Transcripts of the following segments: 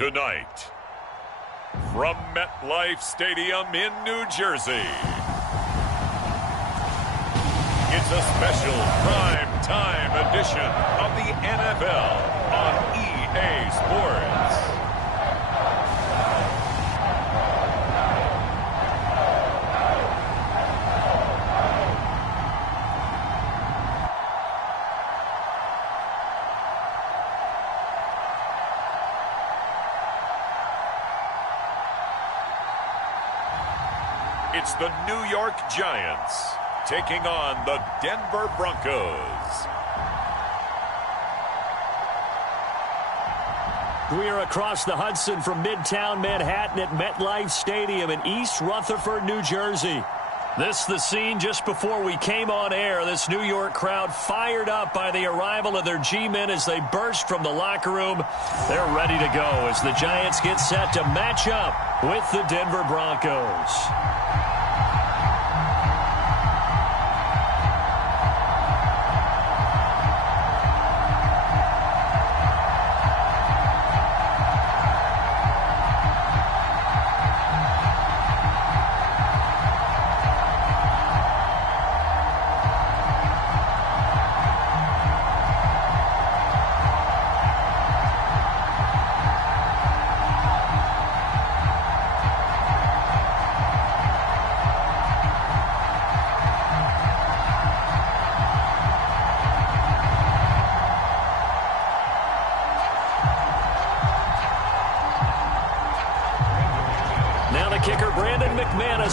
Tonight, from MetLife Stadium in New Jersey, it's a special prime time edition of the NFL on EA Sports. It's the New York Giants taking on the Denver Broncos. We are across the Hudson from Midtown Manhattan at MetLife Stadium in East Rutherford, New Jersey. This is the scene just before we came on air. This New York crowd fired up by the arrival of their G-men as they burst from the locker room. They're ready to go as the Giants get set to match up with the Denver Broncos.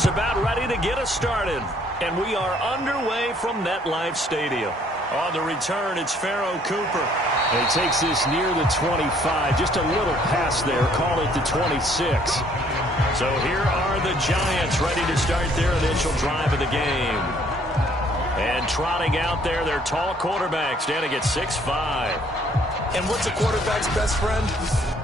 About ready to get us started, and we are underway from MetLife Stadium. On the return, it's Pharaoh Cooper. And he takes this near the 25, just a little past there, call it the 26. So here are the Giants ready to start their initial drive of the game. And trotting out there, their tall quarterback standing at 6'5". And what's a quarterback's best friend?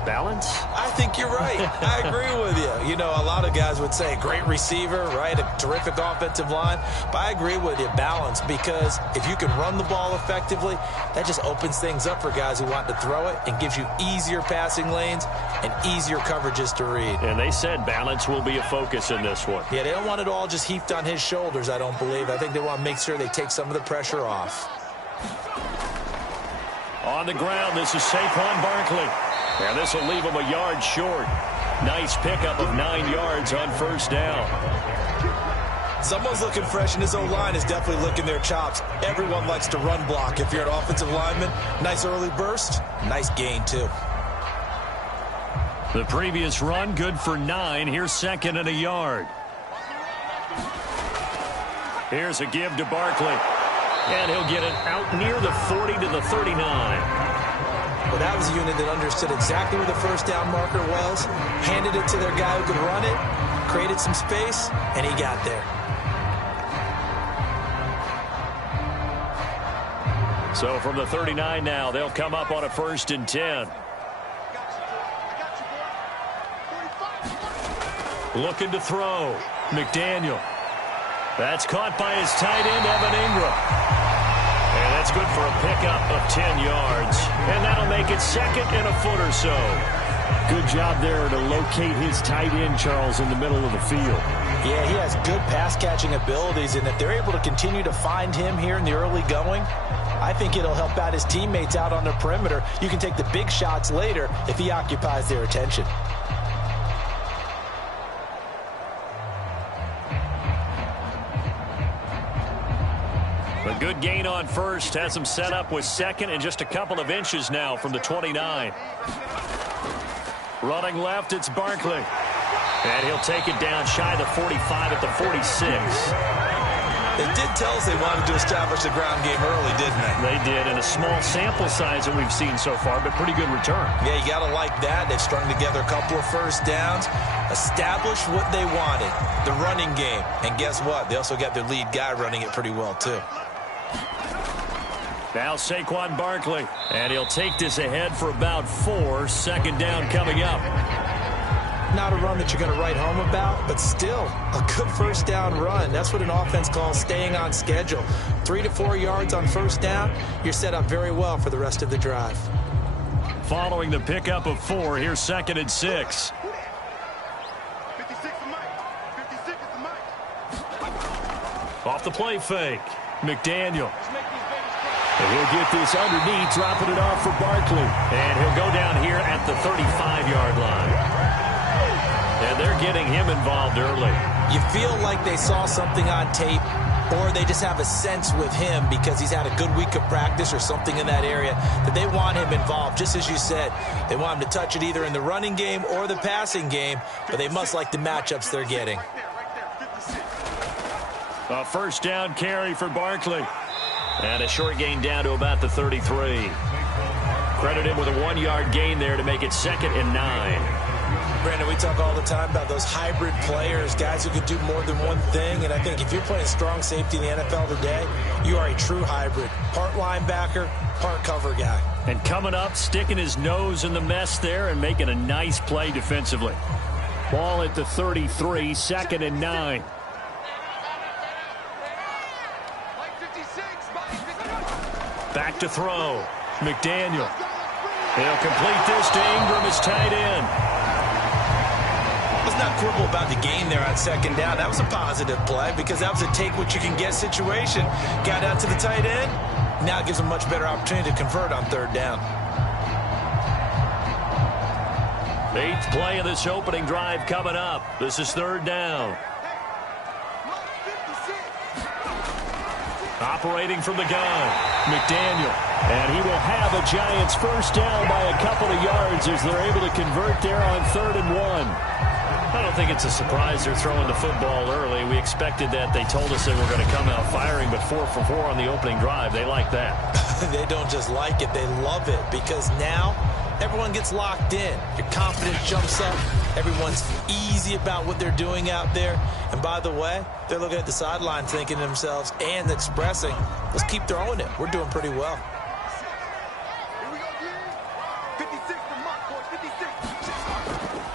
Balance? I think you're right. I agree with you. You know, a lot of guys would say great receiver, right? A terrific offensive line. But I agree with you, balance, because if you can run the ball effectively, that just opens things up for guys who want to throw it and gives you easier passing lanes and easier coverages to read. And they said balance will be a focus in this one. Yeah, they don't want it all just heaped on his shoulders, I don't believe. I think they want to make sure they take some of the pressure off. On the ground, this is Saquon Barkley. And this will leave him a yard short. Nice pickup of 9 yards on first down. Someone's looking fresh, and his O-line is definitely licking their chops. Everyone likes to run block. If you're an offensive lineman, nice early burst, nice gain, too. The previous run, good for 9. Here's second and a yard. Here's a give to Barkley. And he'll get it out near the 40 to the 39. Well, that was a unit that understood exactly where the first down marker was, handed it to their guy who could run it, created some space, and he got there. So from the 39 now, they'll come up on a 1st and 10. Looking to throw. McDaniel. That's caught by his tight end, Evan Ingram. And that's good for a pickup of 10 yards. And that'll make it second and a foot or so. Good job there to locate his tight end, Charles, in the middle of the field. Yeah, he has good pass-catching abilities, and if they're able to continue to find him here in the early going, I think it'll help out his teammates out on the perimeter. You can take the big shots later if he occupies their attention. A good gain on first has him set up with second and just a couple of inches now from the 29. Running left, it's Barkley. And he'll take it down shy of the 45 at the 46. They did tell us they wanted to establish the ground game early, didn't they? They did, in a small sample size that we've seen so far, but pretty good return. Yeah, you got to like that. They've strung together a couple of first downs, established what they wanted, the running game. And guess what? They also got their lead guy running it pretty well, too. Now Saquon Barkley, and he'll take this ahead for about 4. Second down coming up. Not a run that you're going to write home about, but still a good first down run. That's what an offense calls staying on schedule. 3 to 4 yards on first down, you're set up very well for the rest of the drive. following the pickup of 4. Here's 2nd and 6. Off the play fake. McDaniel. And he'll get this underneath, dropping it off for Barkley. And he'll go down here at the 35-yard line. And they're getting him involved early. You feel like they saw something on tape, or they just have a sense with him because he's had a good week of practice or something in that area that they want him involved. Just as you said, they want him to touch it either in the running game or the passing game, but they must like the matchups they're getting. A first down carry for Barkley. And a short gain down to about the 33. Credit him with a 1-yard gain there to make it 2nd and 9. Brandon, we talk all the time about those hybrid players, guys who can do more than one thing. And I think if you're playing strong safety in the NFL today, you are a true hybrid. Part linebacker, part cover guy. And coming up, sticking his nose in the mess there and making a nice play defensively. Ball at the 33, 2nd and 9. Back to throw. McDaniel. He'll complete this to Ingram as tight end. Let's not quibble about the gain there on 2nd down. That was a positive play because that was a take-what-you-can-get situation. Got out to the tight end. Now it gives him a much better opportunity to convert on 3rd down. 8th play of this opening drive coming up. This is 3rd down. Operating from the gun, McDaniel. And he will have a Giants first down by a couple of yards as they're able to convert there on 3rd and 1. I don't think it's a surprise they're throwing the football early. We expected that. They told us they were going to come out firing, but 4 for 4 on the opening drive. They like that. They don't just like it, they love it because now everyone gets locked in. Your confidence jumps up. Everyone's easy about what they're doing out there. And by the way, they're looking at the sideline thinking to themselves and expressing, let's keep throwing it. We're doing pretty well.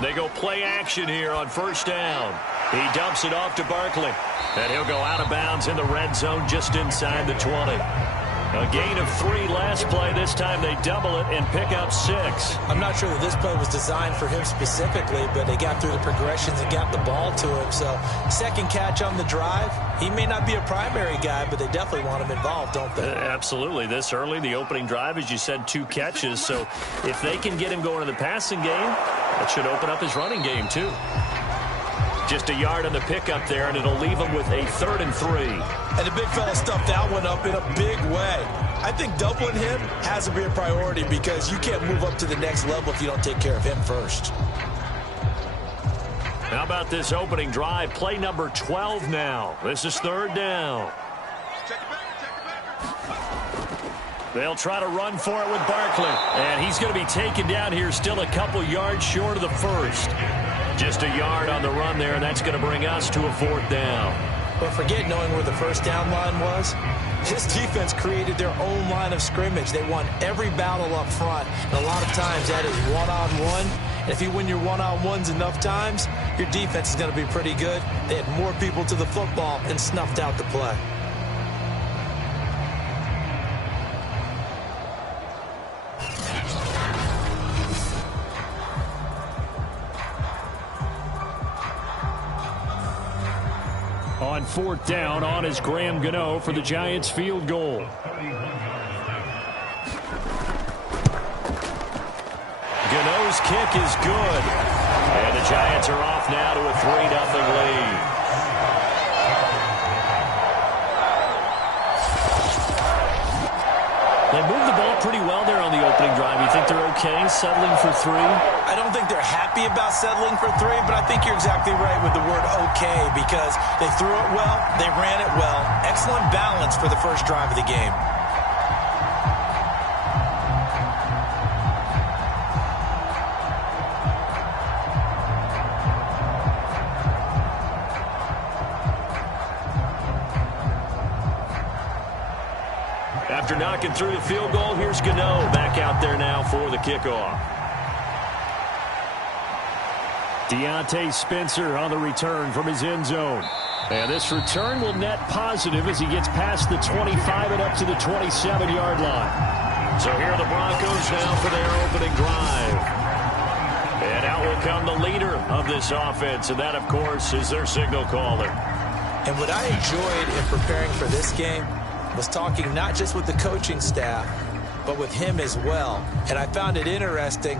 They go play action here on 1st down. He dumps it off to Barkley. And he'll go out of bounds in the red zone just inside the 20. A gain of 3 last play. This time they double it and pick up 6. I'm not sure that this play was designed for him specifically, but they got through the progressions and got the ball to him. So 2nd catch on the drive. He may not be a primary guy, but they definitely want him involved, don't they? Absolutely. This early, the opening drive, as you said, 2 catches. So if they can get him going in the passing game, that should open up his running game too. Just a yard on the pickup there, and it'll leave him with a 3rd and 3. And the big fella stuffed that one up in a big way. I think doubling him has to be a priority because you can't move up to the next level if you don't take care of him first. How about this opening drive? Play number 12 now. This is 3rd down. They'll try to run for it with Barkley. And he's going to be taken down here still a couple yards short of the 1st. Just a yard on the run there, and that's going to bring us to a 4th down. But forget knowing where the first down line was. This defense created their own line of scrimmage. They won every battle up front. And a lot of times that is one-on-one. And if you win your one-on-ones enough times, your defense is going to be pretty good. They had more people to the football and snuffed out the play. On 4th down, on is Graham Gano for the Giants field goal. Gano's kick is good. And the Giants are off now to a 3-0 lead. They moved the ball pretty well there on the opening drive. You think they're okay settling for 3? I don't think they're happy about settling for 3, but I think you're exactly right with the word okay because they threw it well, they ran it well. Excellent balance for the first drive of the game. After knocking through the field goal, here's Gano back out there now for the kickoff. Deontay Spencer on the return from his end zone. And this return will net positive as he gets past the 25 and up to the 27-yard line. So here are the Broncos now for their opening drive. And out will come the leader of this offense, and that, of course, is their signal caller. And what I enjoyed in preparing for this game was talking not just with the coaching staff, but with him as well. And I found it interesting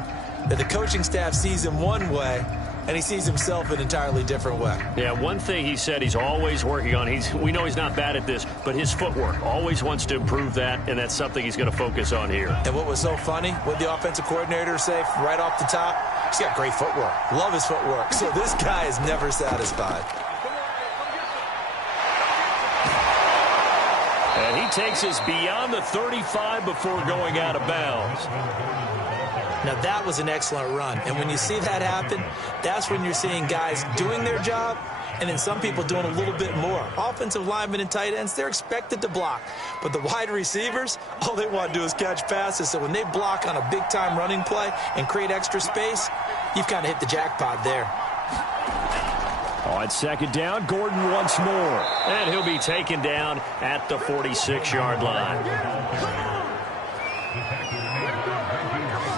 that the coaching staff sees him one way, and he sees himself an entirely different way. Yeah, one thing he said he's always working on, we know he's not bad at this, but his footwork, always wants to improve that, and that's something he's going to focus on here. And what was so funny, what the offensive coordinator say right off the top, he's got great footwork. Love his footwork. So this guy is never satisfied. And he takes us beyond the 35 before going out of bounds. Now, that was an excellent run. And when you see that happen, that's when you're seeing guys doing their job and then some people doing a little bit more. Offensive linemen and tight ends, they're expected to block. But the wide receivers, all they want to do is catch passes. So when they block on a big-time running play and create extra space, you've kind of hit the jackpot there. On second down, Gordon once more. And he'll be taken down at the 46-yard line.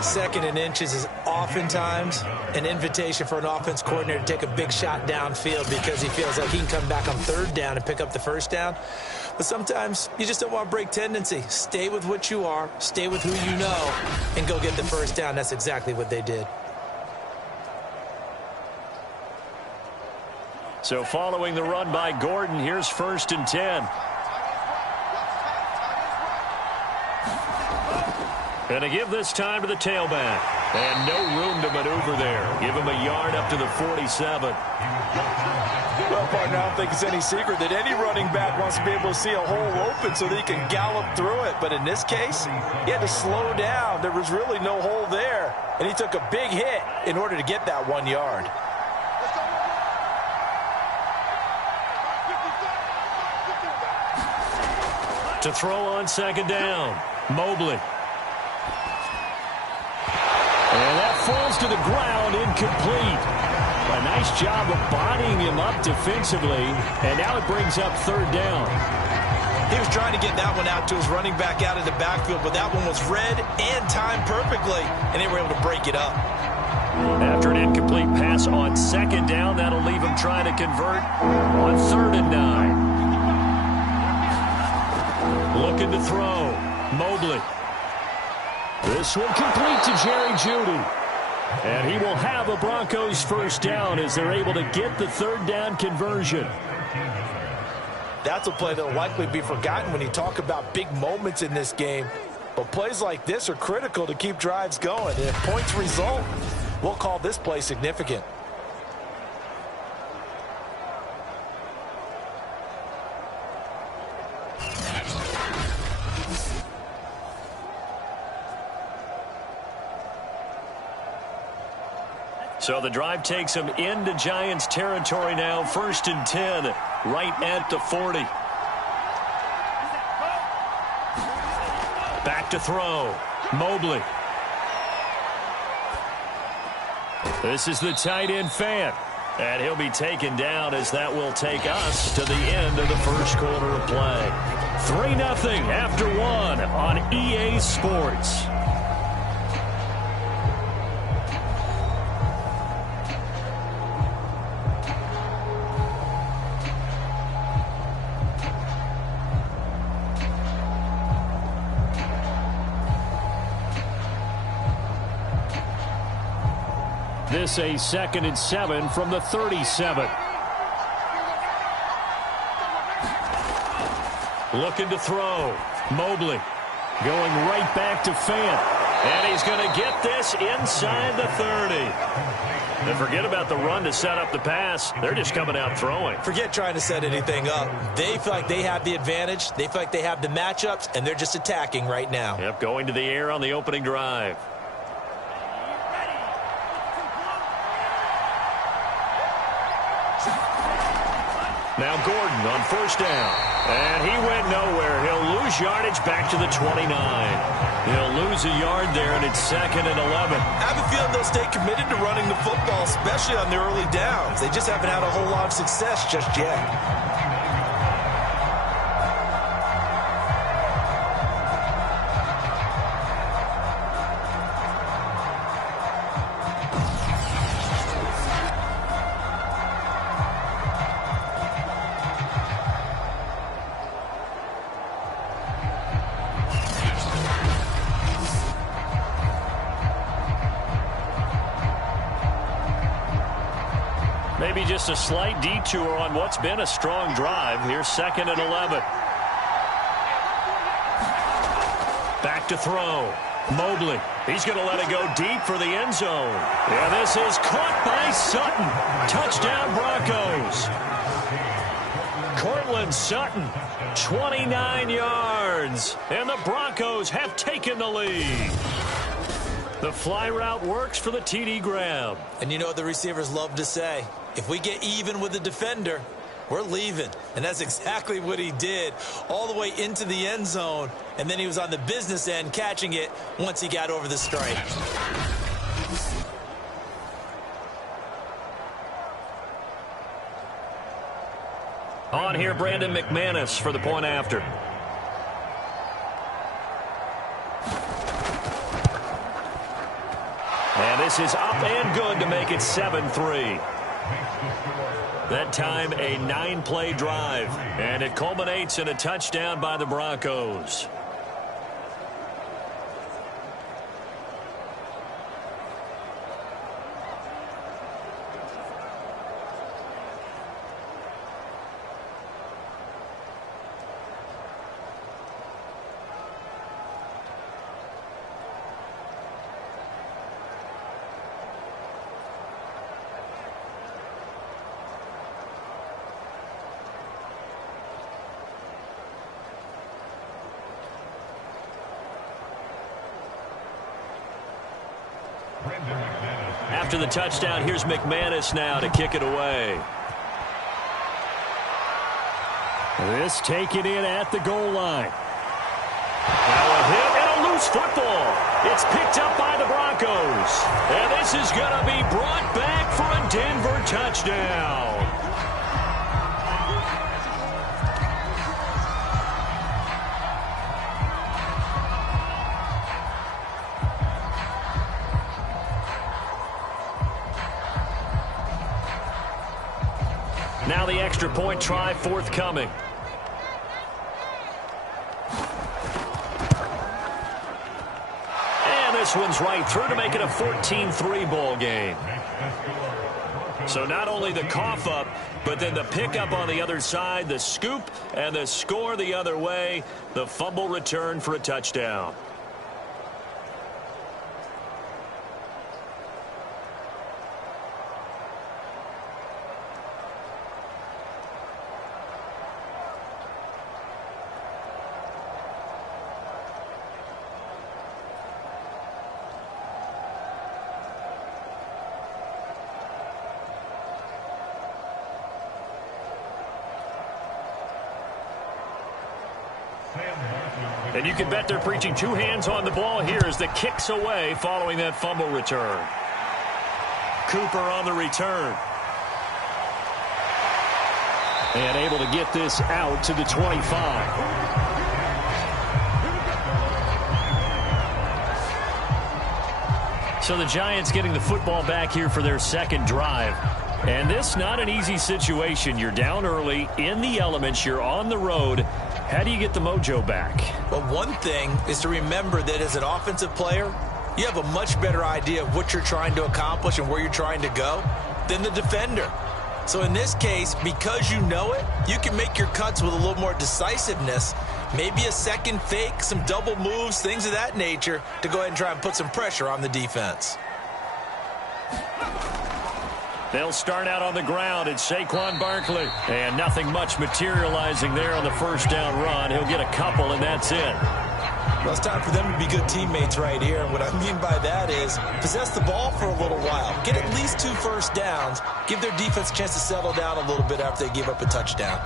Second and inches is oftentimes an invitation for an offense coordinator to take a big shot downfield because he feels like he can come back on third down and pick up the first down. But sometimes you just don't want to break tendency. Stay with what you are, stay with who you know, and go get the first down. That's exactly what they did. So following the run by Gordon, here's 1st and 10. And to give this time to the tailback. And no room to maneuver there. Give him a yard up to the 47. Well, partner, I don't think it's any secret that any running back wants to be able to see a hole open so that he can gallop through it. But in this case, he had to slow down. There was really no hole there. And he took a big hit in order to get that 1 yard. To throw on second down, Mobley. And that falls to the ground, incomplete. A nice job of bodying him up defensively, and now it brings up third down. He was trying to get that one out to his running back out of the backfield, but that one was read and timed perfectly, and they were able to break it up. After an incomplete pass on second down, that'll leave him trying to convert on 3rd and 9. Looking to throw, Mobley. This one complete to Jerry Jeudy. And he will have a Broncos first down as they're able to get the third down conversion. That's a play that will likely be forgotten when you talk about big moments in this game. But plays like this are critical to keep drives going. And if points result, we'll call this play significant. So the drive takes him into Giants territory now. 1st and 10, right at the 40. Back to throw, Mobley. This is the tight end Fant. And he'll be taken down as that will take us to the end of the first quarter of play. 3-0 after 1 on EA Sports. This a 2nd and 7 from the 37. Looking to throw. Mobley going right back to Fant. And he's going to get this inside the 30. And forget about the run to set up the pass. They're just coming out throwing. Forget trying to set anything up. They feel like they have the advantage. They feel like they have the matchups, and they're just attacking right now. Yep, going to the air on the opening drive. Now Gordon on 1st down. And he went nowhere. He'll lose yardage back to the 29. He'll lose a yard there, and it's 2nd and 11. I have a feeling they'll stay committed to running the football, especially on the early downs. They just haven't had a whole lot of success just yet. Maybe just a slight detour on what's been a strong drive. Here's 2nd and 11. Back to throw. Mobley. He's going to let it go deep for the end zone. And this is caught by Sutton. Touchdown, Broncos. Cortland Sutton, 29 yards. And the Broncos have taken the lead. The fly route works for the TD grab. And you know what the receivers love to say? If we get even with the defender, we're leaving. And that's exactly what he did, all the way into the end zone. And then he was on the business end catching it once he got over the stripe. On here, Brandon McManus for the point after. And this is up and good to make it 7-3. That time, a 9-play drive. And it culminates in a touchdown by the Broncos. After the touchdown, here's McManus now to kick it away. This taken in at the goal line. Now a hit and a loose football. It's picked up by the Broncos. And this is going to be brought back for a Denver touchdown. Now the extra point try forthcoming. And this one's right through to make it a 14-3 ball game. So not only the cough up, but then the pickup on the other side, the scoop, and the score the other way. The fumble return for a touchdown. And you can bet they're preaching two hands on the ball here as the kick's away following that fumble return. Cooper on the return. And able to get this out to the 25. So the Giants getting the football back here for their second drive. And this not an easy situation. You're down early, in the elements, you're on the road. How do you get the mojo back? Well, one thing is to remember that as an offensive player, you have a much better idea of what you're trying to accomplish and where you're trying to go than the defender. So in this case, because you know it, you can make your cuts with a little more decisiveness, maybe a second fake, some double moves, things of that nature, to go ahead and try and put some pressure on the defense. They'll start out on the ground. It's Saquon Barkley. And nothing much materializing there on the first down run. He'll get a couple, and that's it. Well, it's time for them to be good teammates right here. And what I mean by that is possess the ball for a little while. Get at least 2 first downs. Give their defense a chance to settle down a little bit after they give up a touchdown.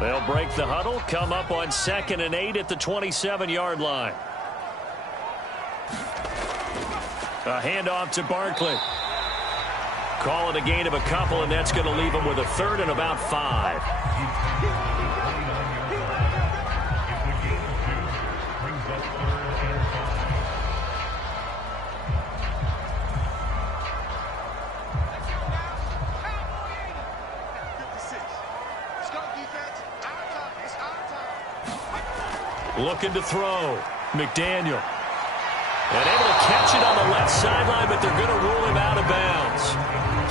They'll break the huddle, come up on 2nd and 8 at the 27-yard line. A handoff to Barkley. Call it a gain of a couple, and that's going to leave him with a 3rd and about 5. Looking to throw. McDaniel. And able to catch it on the left sideline, but they're going to rule him out of bounds.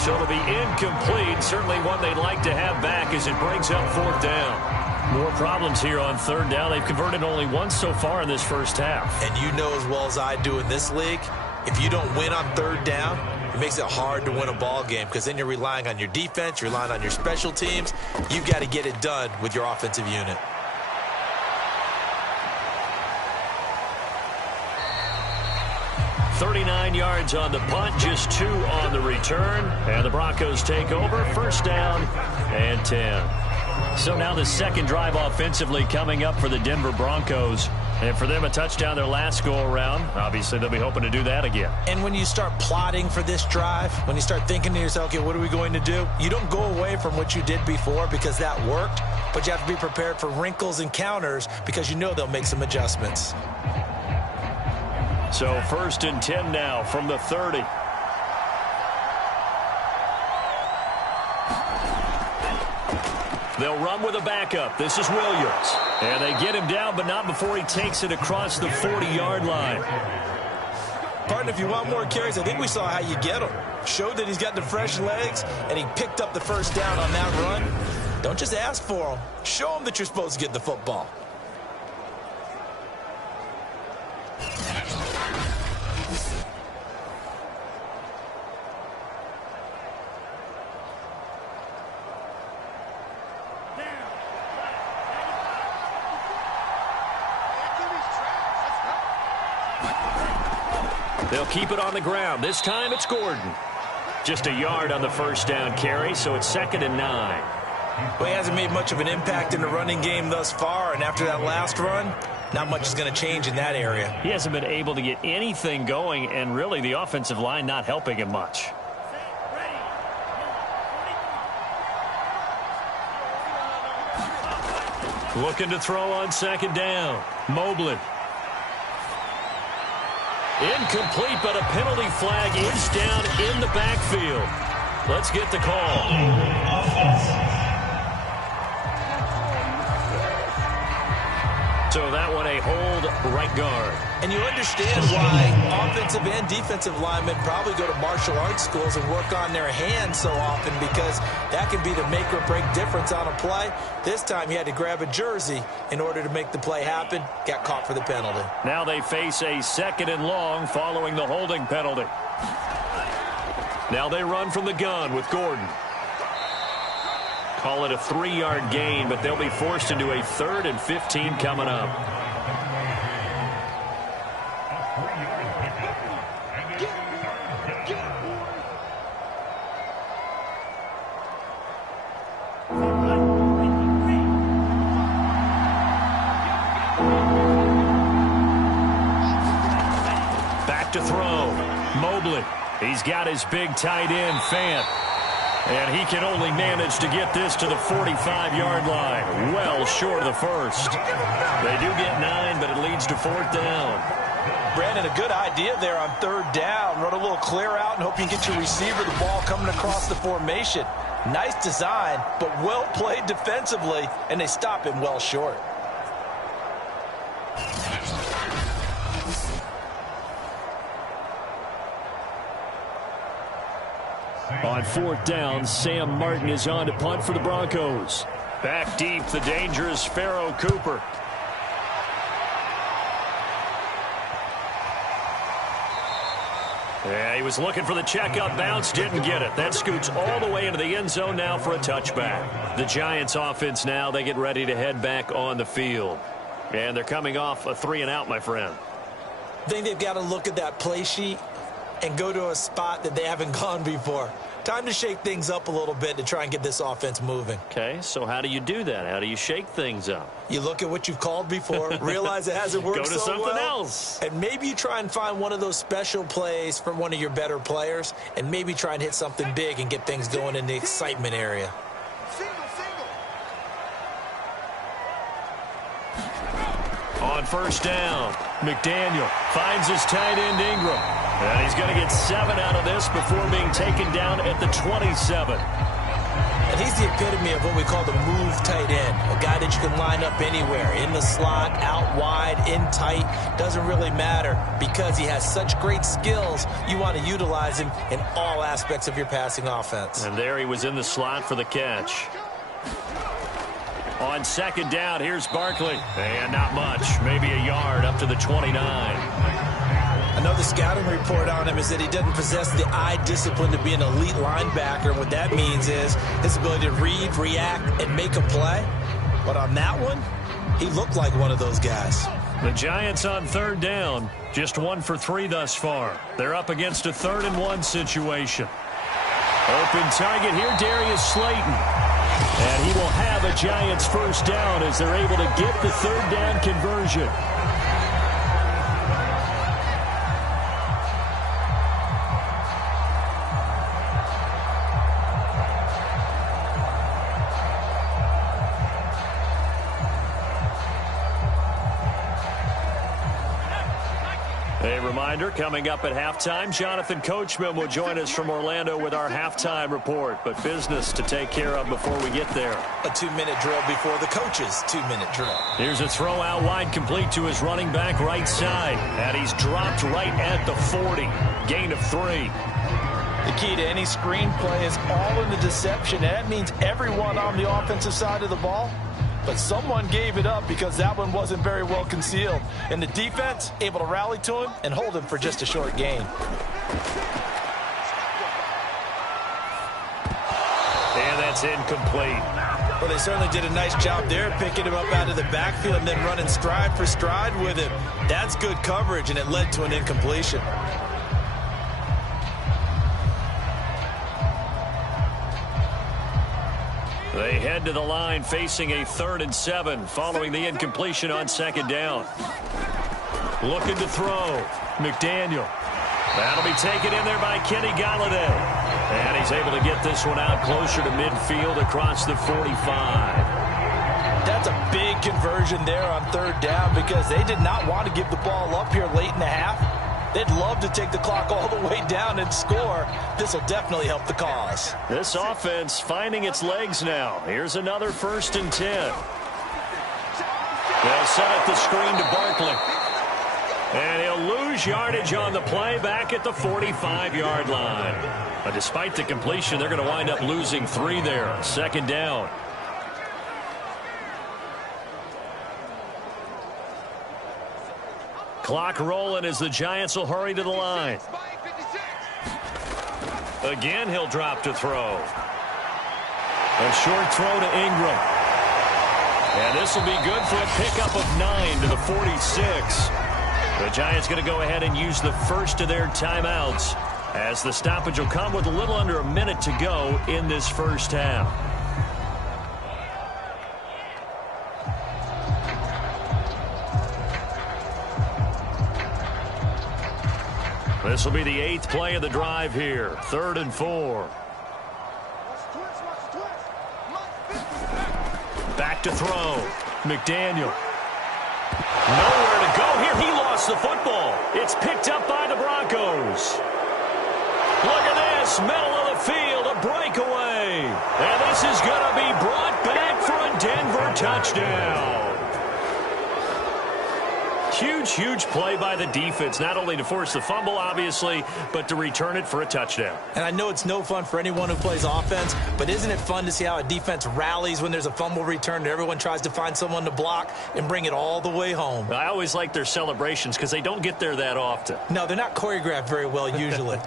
So it'll be incomplete. Certainly one they'd like to have back as it brings up 4th down. More problems here on 3rd down. They've converted only once so far in this first half. And you know as well as I do in this league, if you don't win on 3rd down, it makes it hard to win a ball game because then you're relying on your defense, you're relying on your special teams. You've got to get it done with your offensive unit. .39 yards on the punt, just 2 on the return. And the Broncos take over. 1st down and 10. So now the second drive offensively coming up for the Denver Broncos. And for them, a touchdown their last go-around. Obviously, they'll be hoping to do that again. And when you start plotting for this drive, when you start thinking to yourself, okay, what are we going to do? You don't go away from what you did before because that worked, but you have to be prepared for wrinkles and counters because you know they'll make some adjustments. So 1st and 10 now from the 30. They'll run with a backup. This is Williams. And they get him down, but not before he takes it across the 40-yard line. Partner, if you want more carries, I think we saw how you get him. Showed that he's got the fresh legs, and he picked up the 1st down on that run. Don't just ask for him. Show him that you're supposed to get the football. They'll keep it on the ground. This time it's Gordon. Just a yard on the 1st down carry, so it's 2nd and 9. Well, he hasn't made much of an impact in the running game thus far, and after that last run, not much is going to change in that area. He hasn't been able to get anything going, and really the offensive line not helping him much. Looking to throw on 2nd down. Mobley. Incomplete, but a penalty flag is down in the backfield. Let's get the call. So that one a hold right guard. And you understand why offensive and defensive linemen probably go to martial arts schools and work on their hands so often, because that can be the make or break difference on a play. This time he had to grab a jersey in order to make the play happen. Got caught for the penalty. Now they face a 2nd and long following the holding penalty. Now they run from the gun with Gordon. Call it a 3-yard gain, but they'll be forced into a 3rd and 15 coming up. Back to throw. Mobley. He's got his big tight end, Fant. And he can only manage to get this to the 45-yard line. Well short of the 1st. They do get 9, but it leads to 4th down. Brandon, a good idea there on 3rd down. Run a little clear out and hope you can get your receiver the ball coming across the formation. Nice design, but well played defensively, and they stop him well short. On 4th down, Sam Martin is on to punt for the Broncos. Back deep, the dangerous Pharaoh Cooper. Yeah, he was looking for the checkup bounce, didn't get it. That scoots all the way into the end zone now for a touchback. The Giants offense now, they get ready to head back on the field. And they're coming off a 3-and-out, my friend. I think they've got to look at that play sheet and go to a spot that they haven't gone before. Time to shake things up a little bit to try and get this offense moving. Okay, so how do you do that? How do you shake things up? You look at what you've called before, realize it hasn't worked so well. Go to something else. And maybe you try and find one of those special plays from one of your better players, and maybe try and hit something big and get things going in the excitement area. On 1st down, McDaniel finds his tight end Ingram. And he's going to get 7 out of this before being taken down at the 27. And he's the epitome of what we call the move tight end, a guy that you can line up anywhere, in the slot, out wide, in tight, doesn't really matter because he has such great skills. You want to utilize him in all aspects of your passing offense. And there he was in the slot for the catch. On second down, here's Barkley. And not much, maybe a yard up to the 29. I know the scouting report on him is that he doesn't possess the eye discipline to be an elite linebacker. What that means is his ability to read, react, and make a play. But on that one, he looked like one of those guys. The Giants on third down, just 1 for 3 thus far. They're up against a 3rd and 1 situation. Open target here, Darius Slayton. And he will have a Giants first down as they're able to get the 3rd down conversion. A reminder, coming up at halftime, Jonathan Coachman will join us from Orlando with our halftime report. But business to take care of before we get there. A 2-minute drill before the coach's 2-minute drill. Here's a throw out wide, complete to his running back right side. And he's dropped right at the 40. Gain of 3. The key to any screen play is all in the deception. And that means everyone on the offensive side of the ball. But someone gave it up because that one wasn't very well concealed. And the defense able to rally to him and hold him for just a short gain. And that's incomplete. Well, they certainly did a nice job there, picking him up out of the backfield and then running stride for stride with him. That's good coverage, and it led to an incompletion. They head to the line facing a 3rd and 7 following the incompletion on second down. Looking to throw. McDaniel. That'll be taken in there by Kenny Golladay. And he's able to get this one out closer to midfield across the 45. That's a big conversion there on 3rd down because they did not want to give the ball up here late in the half. They'd love to take the clock all the way down and score. This will definitely help the cause. This offense finding its legs now. Here's another 1st and 10. They'll set up the screen to Barkley. And he'll lose yardage on the play back at the 45-yard line. But despite the completion, they're going to wind up losing 3 there. 2nd down. Clock rolling as the Giants will hurry to the line. Again, he'll drop to throw. A short throw to Ingram. And this will be good for a pickup of 9 to the 46. The Giants going to go ahead and use the first of their timeouts as the stoppage will come with a little under a minute to go in this first half. This will be the 8th play of the drive here. 3rd and 4. Back to throw. McDaniel. Nowhere to go here. He lost the football. It's picked up by the Broncos. Look at this. Middle of the field. A breakaway. And this is going to be brought back for a Denver touchdown. Huge, huge play by the defense, not only to force the fumble, obviously, but to return it for a touchdown. And I know it's no fun for anyone who plays offense, but isn't it fun to see how a defense rallies when there's a fumble return and everyone tries to find someone to block and bring it all the way home? I always like their celebrations because they don't get there that often. No, they're not choreographed very well usually.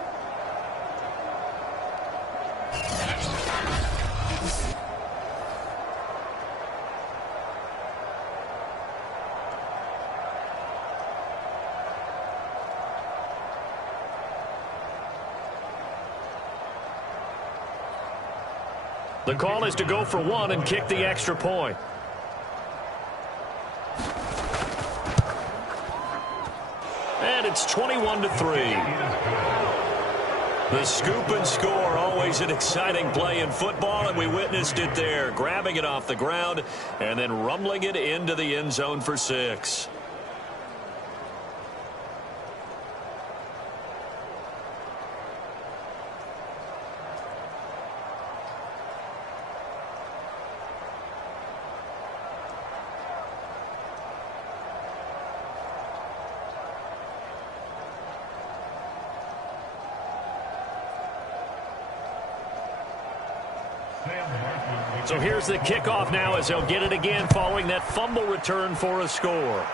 The call is to go for 1 and kick the extra point. And it's 21-3. The scoop and score, always an exciting play in football, and we witnessed it there, grabbing it off the ground and then rumbling it into the end zone for 6. So here's the kickoff now as they'll get it again following that fumble return for a score.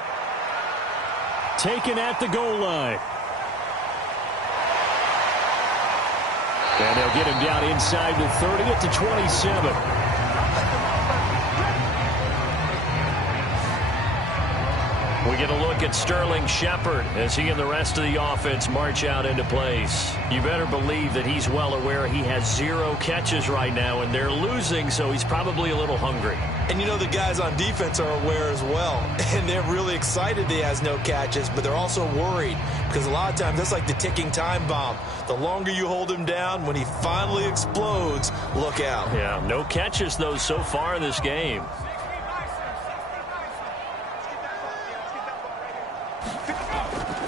Taken at the goal line. And they'll get him down inside the 30 at the 27. We get a look at Sterling Shepard as he and the rest of the offense march out into place. You better believe that he's well aware he has 0 catches right now, and they're losing, so he's probably a little hungry. And you know the guys on defense are aware as well, and they're really excited he has no catches, but they're also worried because a lot of times that's like the ticking time bomb. The longer you hold him down, when he finally explodes, look out. Yeah, no catches, though, so far in this game.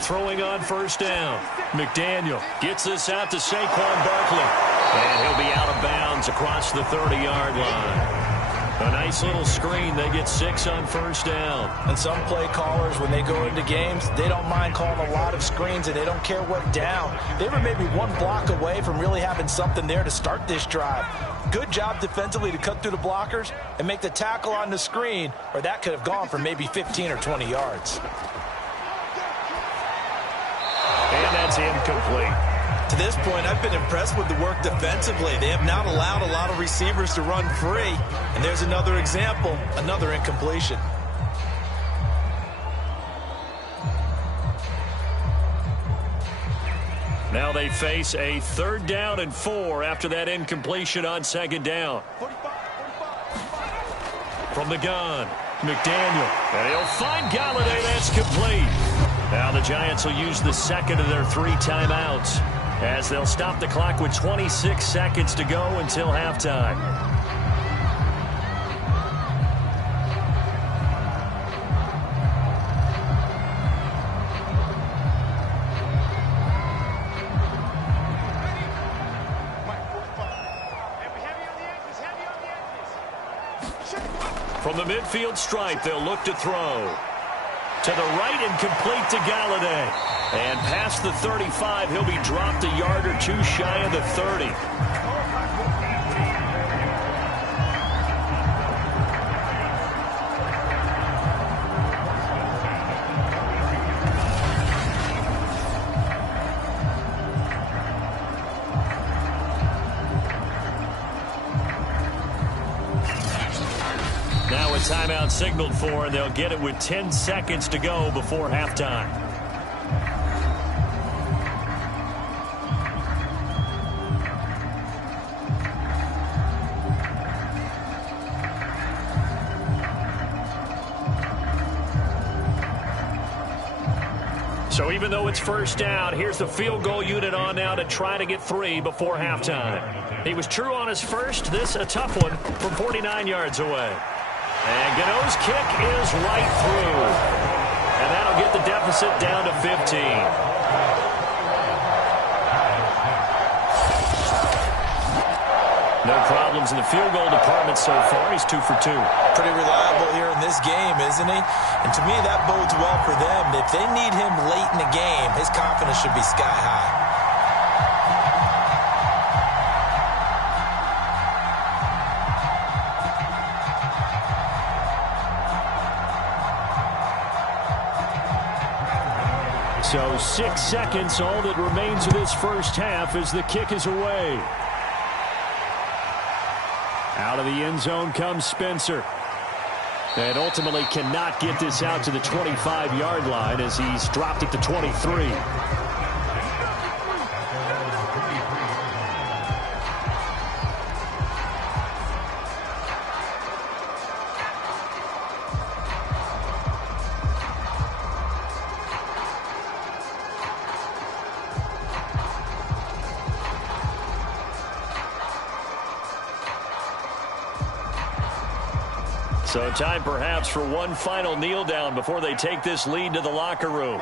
Throwing on first down. McDaniel gets this out to Saquon Barkley. And he'll be out of bounds across the 30-yard line. A nice little screen. They get 6 on first down. And some play callers, when they go into games, they don't mind calling a lot of screens, and they don't care what down. They were maybe 1 block away from really having something there to start this drive. Good job defensively to cut through the blockers and make the tackle on the screen, or that could have gone for maybe 15 or 20 yards. And that's incomplete. To this point, I've been impressed with the work defensively. They have not allowed a lot of receivers to run free. And there's another example, another incompletion. Now they face a 3rd down and 4 after that incompletion on 2nd down. From the gun, McDaniel. And he'll find Galladay. That's complete. Now the Giants will use the 2nd of their 3 timeouts as they'll stop the clock with 26 seconds to go until halftime. From the midfield stripe, they'll look to throw. To the right and complete to Galladay. And past the 35, he'll be dropped a yard or 2 shy of the 30. Now a timeout signaled for, and they'll get it with 10 seconds to go before halftime. So even though it's first down, here's the field goal unit on now to try to get 3 before halftime. He was true on his first. This a tough one from 49 yards away. And Gano's kick is right through. And that'll get the deficit down to 15. No problems in the field goal department so far. He's 2 for 2. Pretty reliable here in this game, isn't he? And to me, that bodes well for them. If they need him late in the game, his confidence should be sky high. So 6 seconds, all that remains of this first half as the kick is away. Out of the end zone comes Spencer. And ultimately cannot get this out to the 25-yard line as he's dropped at the 23. So time perhaps for one final kneel down before they take this lead to the locker room.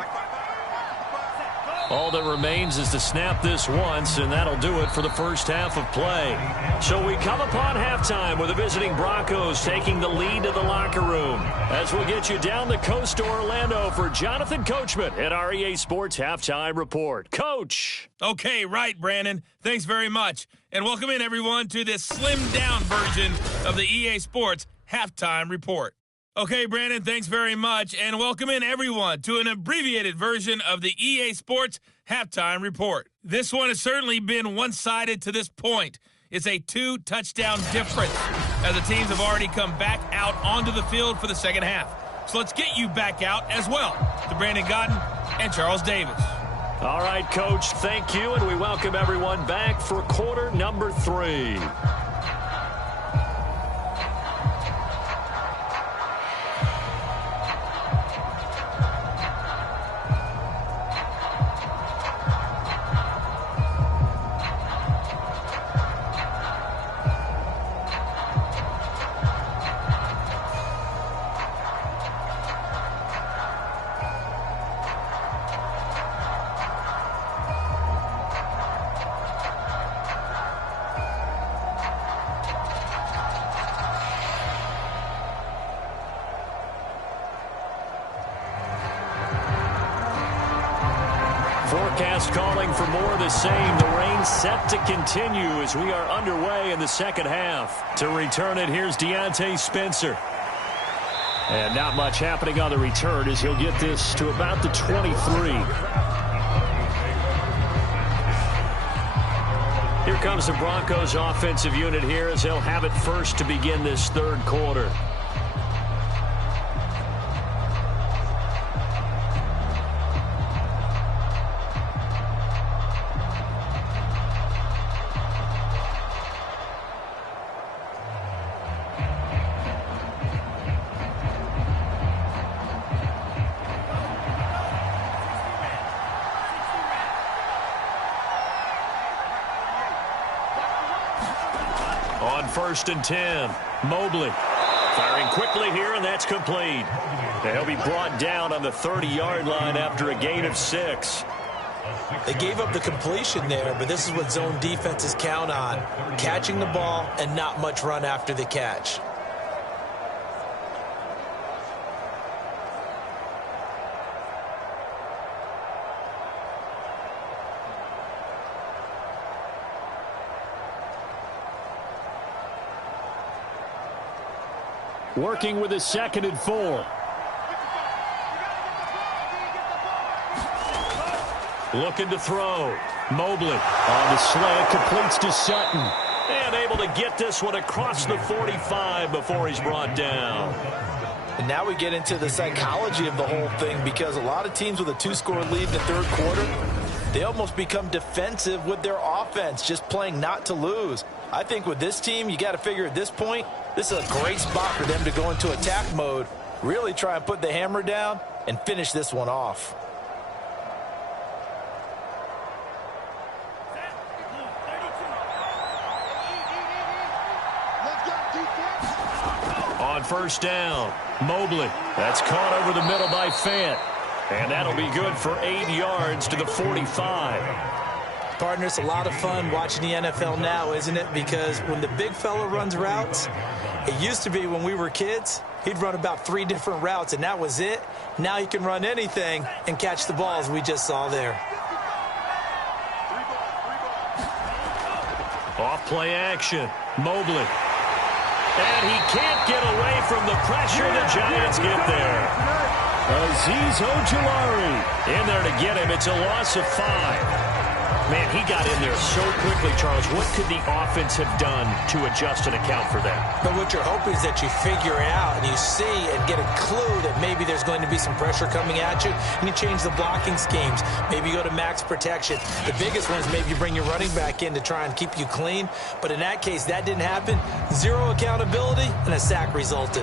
All that remains is to snap this once, and that'll do it for the first half of play. So we come upon halftime with the visiting Broncos taking the lead to the locker room. As we'll get you down the coast to Orlando for Jonathan Coachman at our EA Sports Halftime Report. Coach. Okay, right, Brandon. Thanks very much. And welcome in, everyone, to this slimmed-down version of the EA Sports Halftime Report. Okay, Brandon, thanks very much, and welcome in, everyone, to an abbreviated version of the EA Sports Halftime Report. This one has certainly been one-sided to this point. It's a 2-touchdown difference, as the teams have already come back out onto the field for the second half. So let's get you back out as well, to Brandon Godden and Charles Davis. All right, Coach, thank you, and we welcome everyone back for quarter number 3. Forecast calling for more of the same. The rain set to continue as we are underway in the second half. To return it, here's Deontay Spencer. And not much happening on the return as he'll get this to about the 23. Here comes the Broncos offensive unit here as they'll have it first to begin this third quarter. On 1st and 10, Mobley firing quickly here, and that's complete. And he'll be brought down on the 30-yard line after a gain of 6. They gave up the completion there, but this is what zone defenses count on, catching the ball and not much run after the catch. Working with a 2nd and 4. Looking to throw. Mobley on the slant, completes to Sutton. And able to get this one across the 45 before he's brought down. And now we get into the psychology of the whole thing, because a lot of teams with a 2-score lead in the third quarter, they almost become defensive with their offense, just playing not to lose. I think with this team, you got to figure at this point, this is a great spot for them to go into attack mode, really try and put the hammer down and finish this one off. On 1st down, Mobley. That's caught over the middle by Fant. And that'll be good for 8 yards to the 45. Partner, it's a lot of fun watching the NFL now, isn't it? Because when the big fella runs routes, it used to be when we were kids, he'd run about 3 different routes, and that was it. Now he can run anything and catch the balls we just saw there. Off play action, Mobley. And he can't get away from the pressure. The Giants get there. Azeez Ojulari in there to get him. It's a loss of 5. Man, he got in there so quickly, Charles. What could the offense have done to adjust and account for that? But what you're hoping is that you figure it out and you see and get a clue that maybe there's going to be some pressure coming at you, and you change the blocking schemes. Maybe you go to max protection. The biggest one is maybe you bring your running back in to try and keep you clean. But in that case, that didn't happen. 0 accountability, and a sack resulted.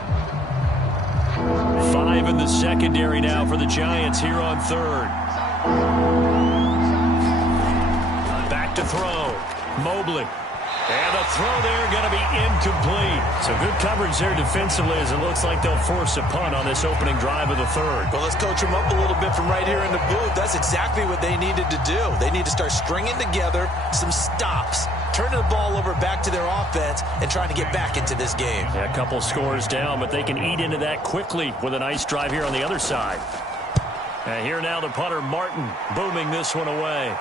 5 in the secondary now for the Giants here on 3rd. To throw. Mobley And the throw there going to be incomplete. So good coverage there defensively as it looks like they'll force a punt on this opening drive of the third. Well, let's coach them up a little bit from right here in the booth. That's exactly what they needed to do. They need to start stringing together some stops, turning the ball over back to their offense, and trying to get back into this game. Yeah, a couple scores down, but they can eat into that quickly with a nice drive here on the other side. And here now the punter, Martin, booming this one away.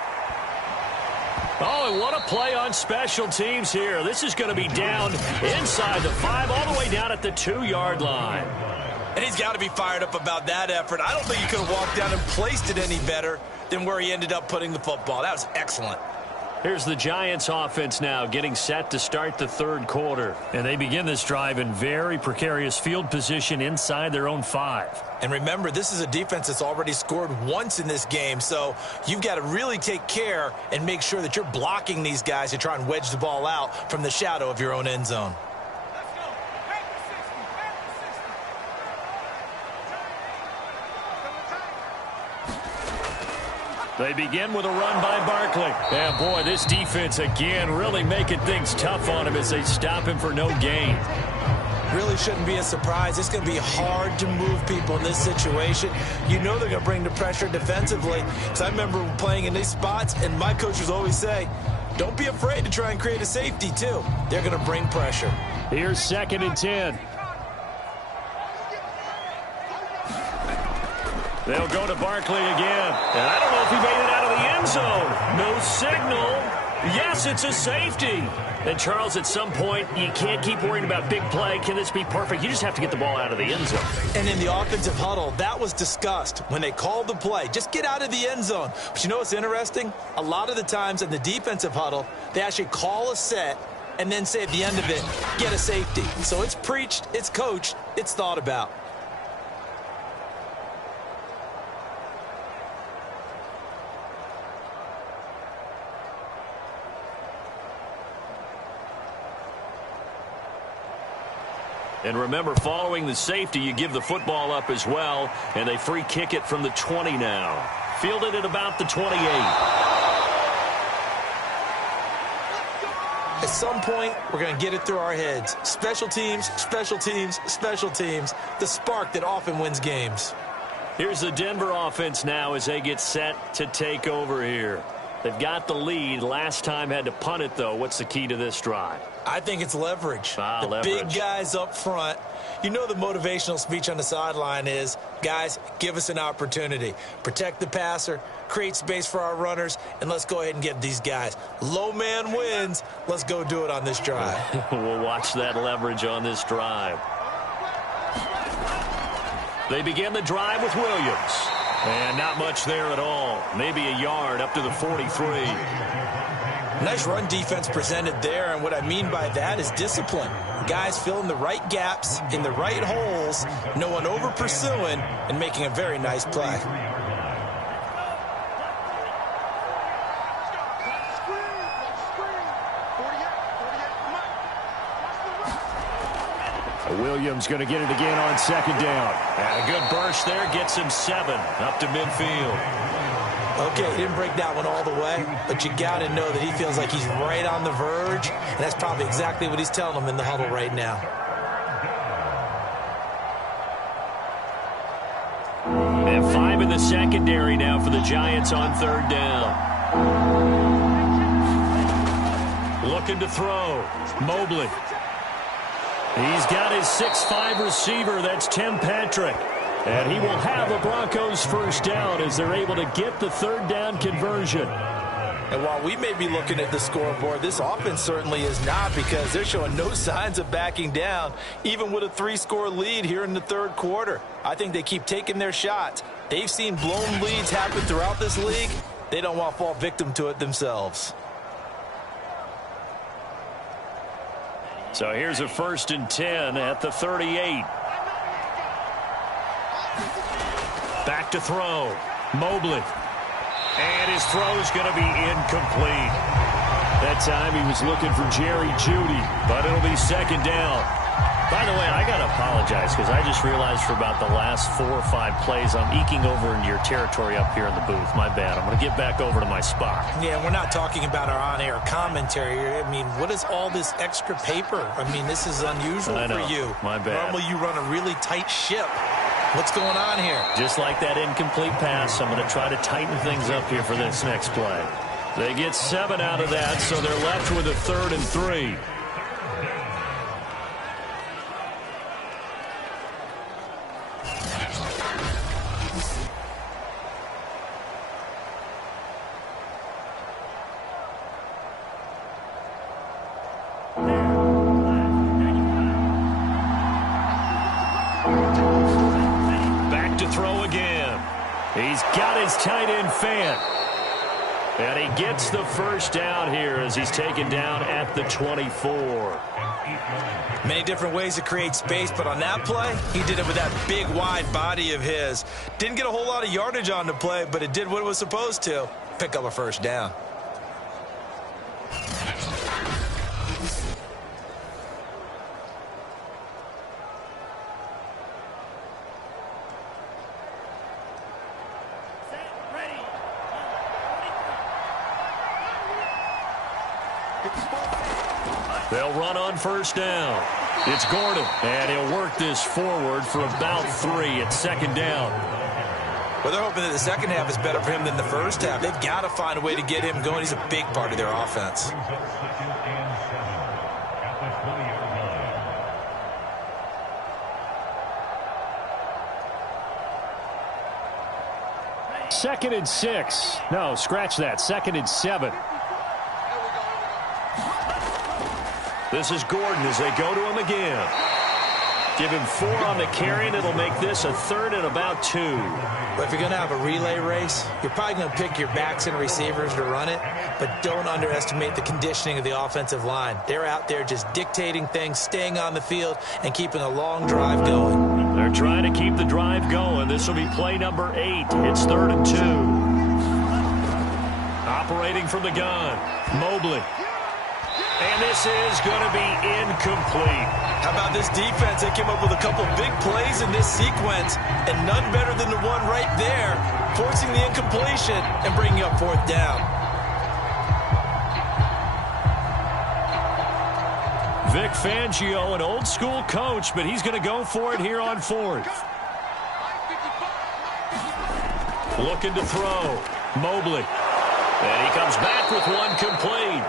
Oh, and what a play on special teams here. This is going to be down inside the 5, all the way down at the 2-yard line. And he's got to be fired up about that effort. I don't think he could have walked down and placed it any better than where he ended up putting the football. That was excellent. Here's the Giants offense now getting set to start the third quarter. And they begin this drive in very precarious field position inside their own 5. And remember, this is a defense that's already scored once in this game, so you've got to really take care and make sure that you're blocking these guys to try and wedge the ball out from the shadow of your own end zone. They begin with a run by Barkley. And boy, this defense again really making things tough on him as they stop him for no gain. Really shouldn't be a surprise. It's going to be hard to move people in this situation. You know they're going to bring the pressure defensively. Because I remember playing in these spots, and my coaches always say, don't be afraid to try and create a safety, too. They're going to bring pressure. Here's 2nd and 10. They'll go to Barkley again. And I don't know if he made it out of the end zone. No signal. Yes, it's a safety. And, Charles, at some point, you can't keep worrying about big play. Can this be perfect? You just have to get the ball out of the end zone. And in the offensive huddle, that was discussed when they called the play. Just get out of the end zone. But you know what's interesting? A lot of the times in the defensive huddle, they actually call a set and then say at the end of it, get a safety. So it's preached, it's coached, it's thought about. And remember, following the safety, you give the football up as well, and they free kick it from the 20 now. Fielded at about the 28. At some point, we're going to get it through our heads. Special teams, special teams, special teams. The spark that often wins games. Here's the Denver offense now as they get set to take over here. They've got the lead. Last time had to punt it, though. What's the key to this drive? I think it's leverage. The leverage. Big guys up front. You know the motivational speech on the sideline is, guys, give us an opportunity. Protect the passer, create space for our runners, and let's go ahead and get these guys. Low man wins. Let's go do it on this drive. We'll watch that leverage on this drive. They begin the drive with Williams. And not much there at all. Maybe a yard up to the 43. Nice run defense presented there, and what I mean by that is discipline. Guys filling the right gaps in the right holes, no one over pursuing, and making a very nice play. Williams going to get it again on 2nd down. And a good burst there gets him 7 up to midfield. Okay, he didn't break that one all the way, but you got to know that he feels like he's right on the verge, and that's probably exactly what he's telling them in the huddle right now. And 5 in the secondary now for the Giants on 3rd down. Looking to throw. Mobley. He's got his 6'5" receiver. That's Tim Patrick. And he will have the Broncos first down as they're able to get the 3rd down conversion. And while we may be looking at the scoreboard, this offense certainly is not, because they're showing no signs of backing down, even with a 3-score lead here in the 3rd quarter. I think they keep taking their shots. They've seen blown leads happen throughout this league. They don't want to fall victim to it themselves. So here's a 1st and 10 at the 38. Back to throw. Mobley. And his throw is going to be incomplete. That time he was looking for Jerry Jeudy, but it'll be 2nd down. By the way, I got to apologize because I just realized for about the last 4 or 5 plays, I'm eking over into your territory up here in the booth. My bad. I'm going to get back over to my spot. Yeah, we're not talking about our on-air commentary. I mean, what is all this extra paper? I mean, this is unusual for you. My bad. Normally you run a really tight ship. What's going on here? Just like that incomplete pass, I'm going to try to tighten things up here for this next play. They get 7 out of that, so they're left with a 3rd and 3. He's got his tight end fan. And he gets the first down here as he's taken down at the 24. Many different ways to create space, but on that play, he did it with that big, wide body of his. Didn't get a whole lot of yardage on the play, but it did what it was supposed to. Pick up a first down. They'll run on first down. It's Gordon, and he'll work this forward for about 3 at 2nd down. Well, they're hoping that the second half is better for him than the first half. They've got to find a way to get him going. He's a big part of their offense. Second and 6. No, scratch that. 2nd and 7. This is Gordon as they go to him again. Give him 4 on the carry, and it'll make this a 3rd and about 2. But if you're going to have a relay race, you're probably going to pick your backs and receivers to run it, but don't underestimate the conditioning of the offensive line. They're out there just dictating things, staying on the field, and keeping a long drive going. They're trying to keep the drive going. This will be play number 8. It's 3rd and 2. Operating from the gun, Mobley. And this is going to be incomplete. How about this defense? They came up with a couple big plays in this sequence, and none better than the one right there, forcing the incompletion and bringing up 4th down. Vic Fangio, an old-school coach, but he's going to go for it here on 4th. Looking to throw. Mobley. And he comes back with one complete.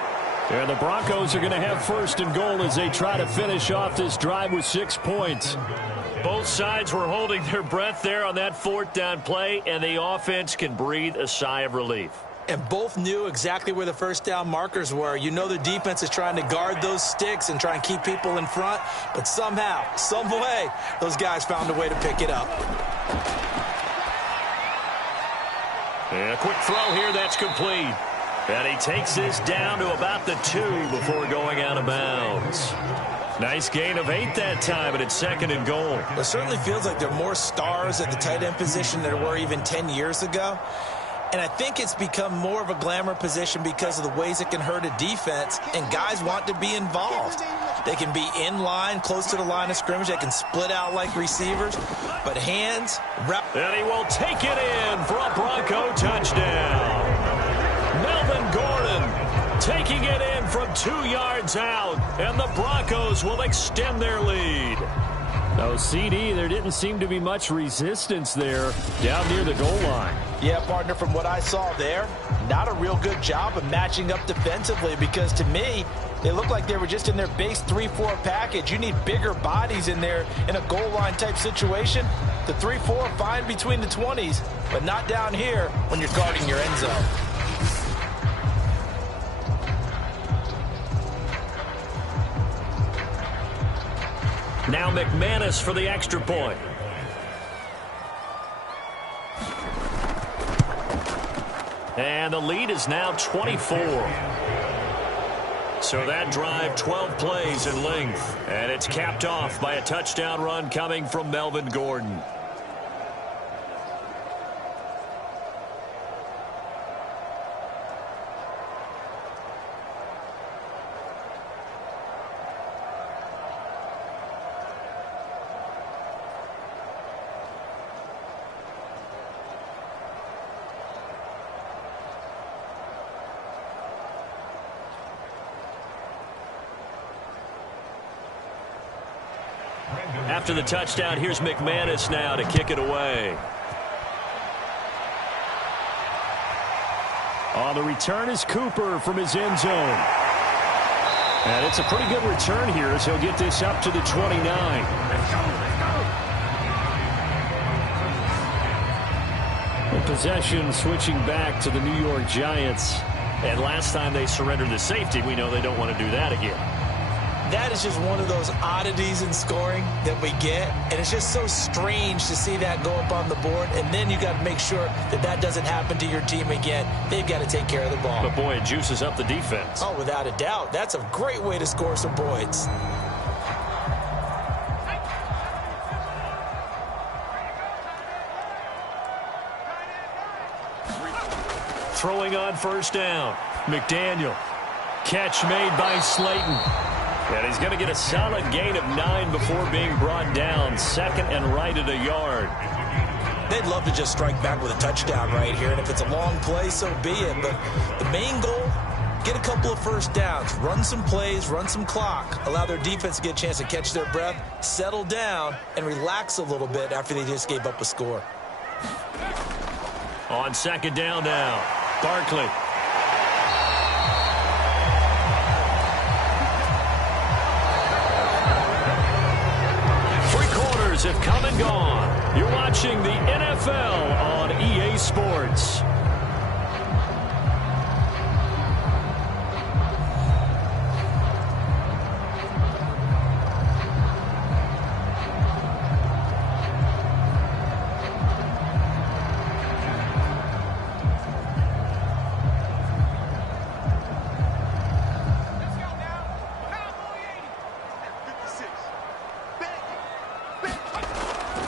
And the Broncos are going to have 1st and goal as they try to finish off this drive with 6 points. Both sides were holding their breath there on that 4th down play, and the offense can breathe a sigh of relief. And both knew exactly where the first down markers were. You know the defense is trying to guard those sticks and try and keep people in front, but somehow, some way, those guys found a way to pick it up. And a quick throw here, that's complete. And he takes this down to about the 2 before going out of bounds. Nice gain of 8 that time, and it's 2nd and goal. It certainly feels like there are more stars at the tight end position than there were even 10 years ago. And I think it's become more of a glamour position because of the ways it can hurt a defense, and guys want to be involved. They can be in line, close to the line of scrimmage. They can split out like receivers. But hands... And he will take it in for a Bronco touchdown. Melvin Gordon taking it in from 2 yards out, and the Broncos will extend their lead. No, CD, there didn't seem to be much resistance there down near the goal line. Yeah, partner, from what I saw there, not a real good job of matching up defensively because to me, they looked like they were just in their base 3-4 package. You need bigger bodies in there in a goal line type situation. The 3-4 fine between the 20s, but not down here when you're guarding your end zone. Now McManus for the extra point. And the lead is now 24. So that drive, 12 plays in length. And it's capped off by a touchdown run coming from Melvin Gordon. After the touchdown, here's McManus now to kick it away. On the return is Cooper from his end zone. And it's a pretty good return here as he'll get this up to the 29. The possession switching back to the New York Giants. And last time they surrendered the safety, we know they don't want to do that again. That is just one of those oddities in scoring that we get, and it's just so strange to see that go up on the board, and then you got to make sure that that doesn't happen to your team again. They've got to take care of the ball. But, boy, it juices up the defense. Oh, without a doubt. That's a great way to score some points. Throwing on first down. McDaniel. Catch made by Slayton. And he's going to get a solid gain of 9 before being brought down. Second and right at a yard. They'd love to just strike back with a touchdown right here. And if it's a long play, so be it. But the main goal, get a couple of first downs. Run some plays, run some clock. Allow their defense to get a chance to catch their breath, settle down, and relax a little bit after they just gave up a score. On second down now, Barkley. Have come and gone. You're watching the NFL on EA Sports.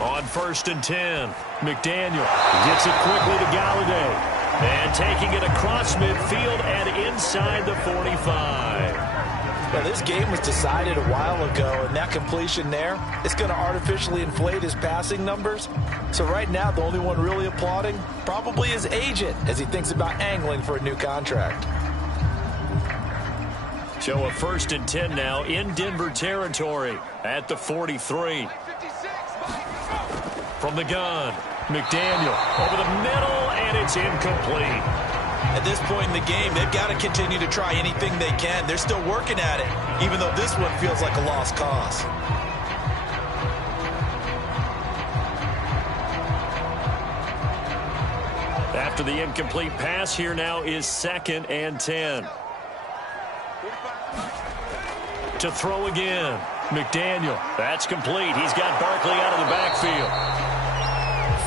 On first and 10, McDaniel gets it quickly to Galladay. And taking it across midfield and inside the 45. Well, this game was decided a while ago, and that completion there, it's going to artificially inflate his passing numbers. So right now, the only one really applauding probably his agent as he thinks about angling for a new contract. So a first and 10 now in Denver territory at the 43. From the gun, McDaniel over the middle, and it's incomplete. At this point in the game, they've got to continue to try anything they can. They're still working at it, even though this one feels like a lost cause. After the incomplete pass, here now is second and 10. To throw again. McDaniel, that's complete. He's got Barkley out of the backfield.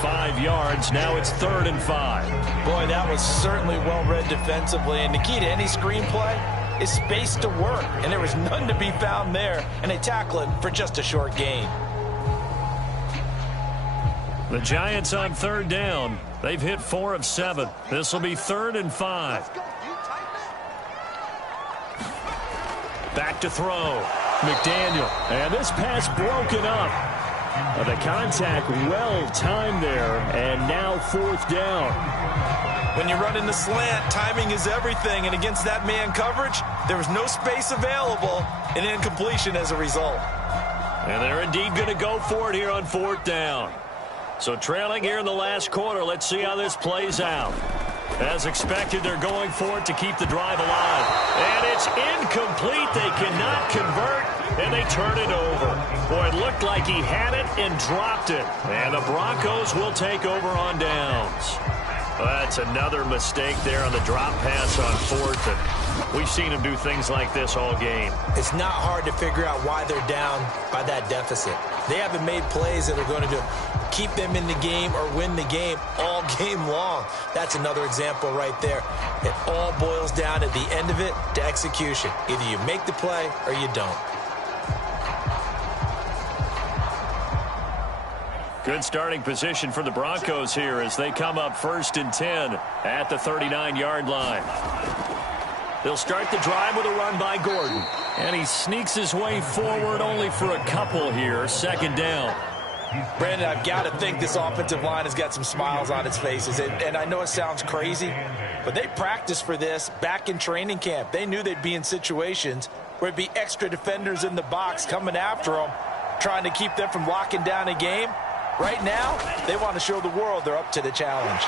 5 yards, now it's 3rd and 5. Boy, that was certainly well-read defensively, and the key to any screenplay is space to work, and there was none to be found there, and they tackle it for just a short gain. The Giants on 3rd down. They've hit 4 of 7. This will be 3rd and 5. Back to throw. McDaniel, and this pass broken up. The contact well timed there, and now 4th down. When you run in the slant, timing is everything, and against that man coverage, there was no space available, and incompletion as a result. And they're indeed going to go for it here on 4th down. So trailing here in the last quarter, let's see how this plays out. As expected, they're going for it to keep the drive alive. And it's incomplete. They cannot convert, and they turn it over. Boy, it looked like he had it and dropped it. And the Broncos will take over on downs. Well, that's another mistake there on the drop pass on 4th. And we've seen him do things like this all game. It's not hard to figure out why they're down by that deficit. They haven't made plays that are going to keep them in the game or win the game all game long. That's another example right there. It all boils down at the end of it to execution. Either you make the play or you don't. Good starting position for the Broncos here as they come up 1st and 10 at the 39-yard line. They'll start the drive with a run by Gordon. And he sneaks his way forward only for a couple here. 2nd down. Brandon, I've got to think this offensive line has got some smiles on its faces. And I know it sounds crazy, but they practiced for this back in training camp. They knew they'd be in situations where it'd be extra defenders in the box coming after them, trying to keep them from locking down a game. Right now, they want to show the world they're up to the challenge.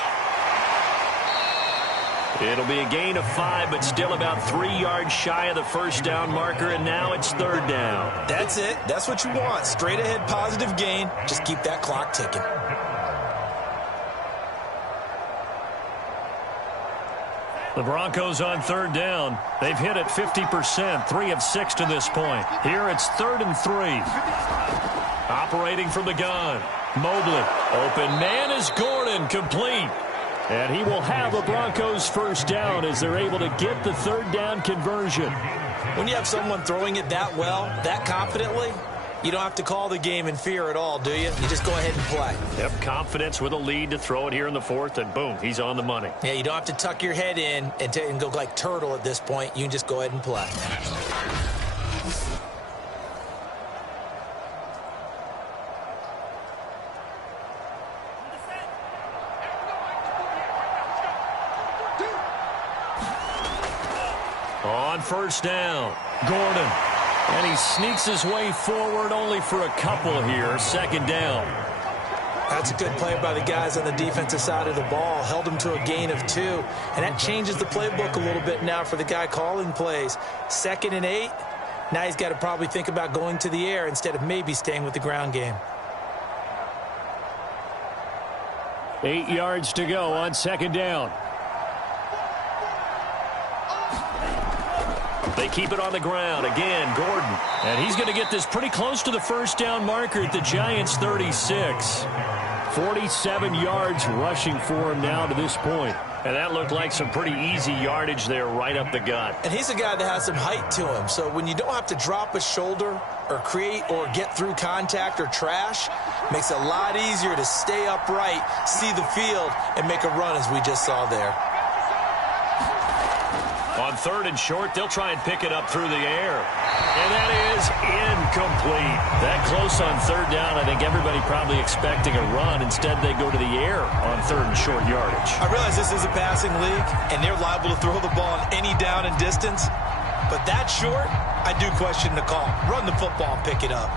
It'll be a gain of 5, but still about 3 yards shy of the first down marker, and now it's 3rd down. That's it. That's what you want. Straight ahead positive gain. Just keep that clock ticking. The Broncos on 3rd down. They've hit it 50%, 3 of 6 to this point. Here it's 3rd and 3. Operating from the gun. Mobley. Open man is Gordon, complete. And he will have a Broncos first down as they're able to get the 3rd down conversion. When you have someone throwing it that well, that confidently, you don't have to call the game in fear at all, do you? You just go ahead and play. Yep, confidence with a lead to throw it here in the 4th, and boom, he's on the money. Yeah, you don't have to tuck your head in and go like turtle at this point. You can just go ahead and play. On 1st down, Gordon. And he sneaks his way forward only for a couple here. 2nd down. That's a good play by the guys on the defensive side of the ball. Held him to a gain of 2. And that changes the playbook a little bit now for the guy calling plays. 2nd and 8. Now he's got to probably think about going to the air instead of maybe staying with the ground game. 8 yards to go on 2nd down. They keep it on the ground. Again, Gordon. And he's going to get this pretty close to the first down marker at the Giants' 36. 47 yards rushing for him now to this point. And that looked like some pretty easy yardage there right up the gut. And he's a guy that has some height to him. So when you don't have to drop a shoulder or create or get through contact or trash, makes it a lot easier to stay upright, see the field, and make a run as we just saw there. On 3rd and short, they'll try and pick it up through the air. And that is incomplete. That close on 3rd down, I think everybody probably expecting a run. Instead, they go to the air on 3rd and short yardage. I realize this is a passing league, and they're liable to throw the ball on any down and distance. But that short, I do question the call. Run the football and pick it up.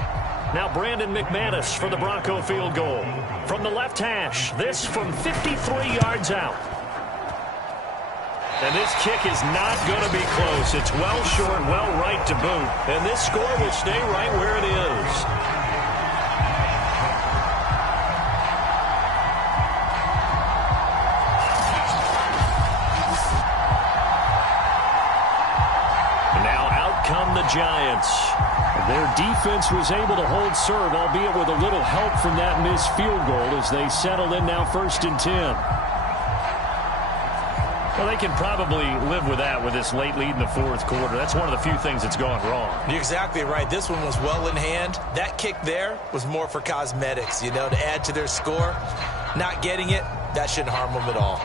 Now Brandon McManus for the Bronco field goal. From the left hash, this from 53 yards out. And this kick is not going to be close. It's well short, well right to boot. And this score will stay right where it is. And now out come the Giants. Their defense was able to hold serve, albeit with a little help from that missed field goal as they settle in now 1st and 10. Well, they can probably live with that with this late lead in the 4th quarter. That's one of the few things that's gone wrong. You're exactly right. This one was well in hand. That kick there was more for cosmetics, to add to their score. Not getting it, that shouldn't harm them at all.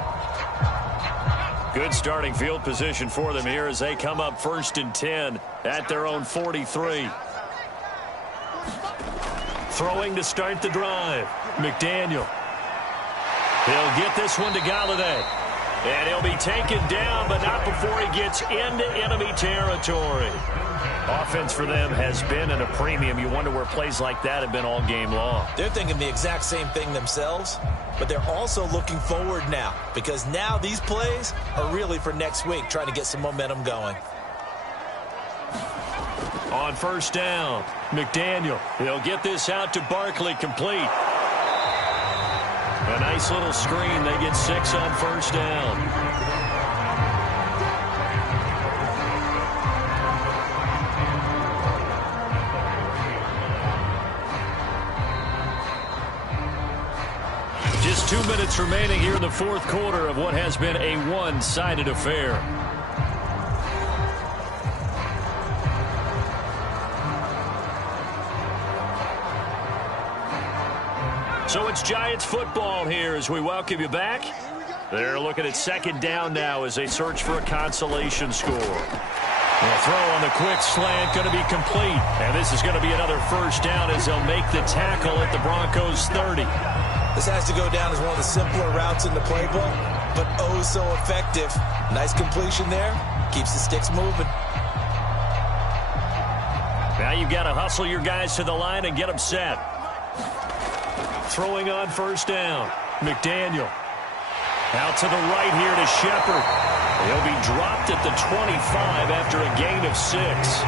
Good starting field position for them here as they come up 1st and 10 at their own 43. Throwing to start the drive. McDaniel. He'll get this one to Galladay. And he'll be taken down, but not before he gets into enemy territory. Offense for them has been at a premium. You wonder where plays like that have been all game long. They're thinking the exact same thing themselves, but they're also looking forward now because now these plays are really for next week, trying to get some momentum going. On 1st down, McDaniel. He'll get this out to Barkley, complete. A nice little screen. They get 6 on 1st down. Just 2 minutes remaining here in the 4th quarter of what has been a one-sided affair. So it's Giants football here as we welcome you back. They're looking at 2nd down now as they search for a consolation score. The throw on the quick slant going to be complete. And this is going to be another 1st down as they'll make the tackle at the Broncos' 30. This has to go down as one of the simpler routes in the playbook, but oh so effective. Nice completion there. Keeps the sticks moving. Now you've got to hustle your guys to the line and get them set. Throwing on first down. McDaniel. Out to the right here to Shepard. He'll be dropped at the 25 after a gain of 6.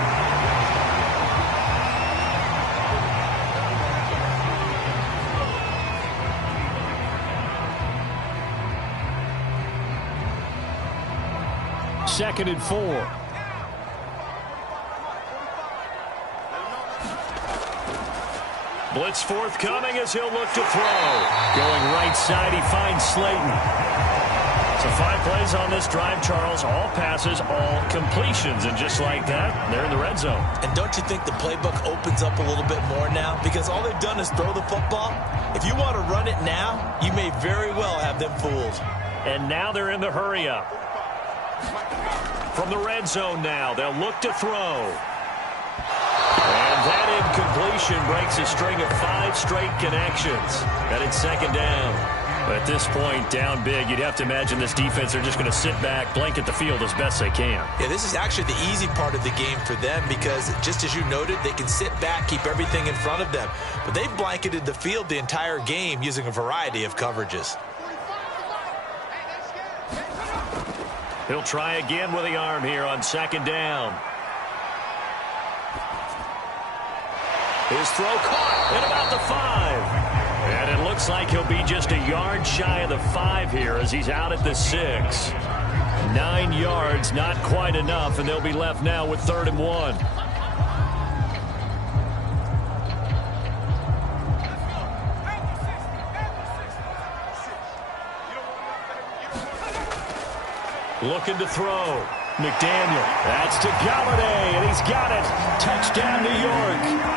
Second and 4. Blitz forthcoming as he'll look to throw. Going right side, he finds Slayton. So 5 plays on this drive, Charles. All passes, all completions. And just like that, they're in the red zone. And don't you think the playbook opens up a little bit more now? Because all they've done is throw the football. If you want to run it now, you may very well have them fooled. And now they're in the hurry-up. From the red zone now, they'll look to throw. And that incompletion breaks a string of 5 straight connections. And it's second down. But at this point, down big, you'd have to imagine this defense are just going to sit back, blanket the field as best they can. Yeah, this is actually the easy part of the game for them because, just as you noted, they can sit back, keep everything in front of them. But they've blanketed the field the entire game using a variety of coverages. He'll try again with the arm here on second down. His throw caught at about the 5. And it looks like he'll be just a yard shy of the 5 here as he's out at the 6. 9 yards, not quite enough, and they'll be left now with 3rd and 1. Looking to throw. McDaniel. That's to Galladay, and he's got it. Touchdown, New York.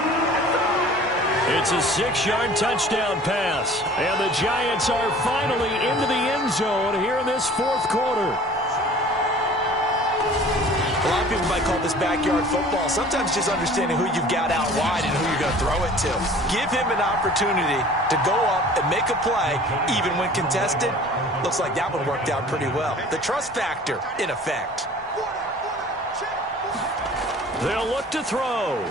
It's a 6-yard touchdown pass. And the Giants are finally into the end zone here in this 4th quarter. A lot of people might call this backyard football. Sometimes just understanding who you've got out wide and who you're going to throw it to. Give him an opportunity to go up and make a play, even when contested. Looks like that one worked out pretty well. The trust factor, in effect. They'll look to throw.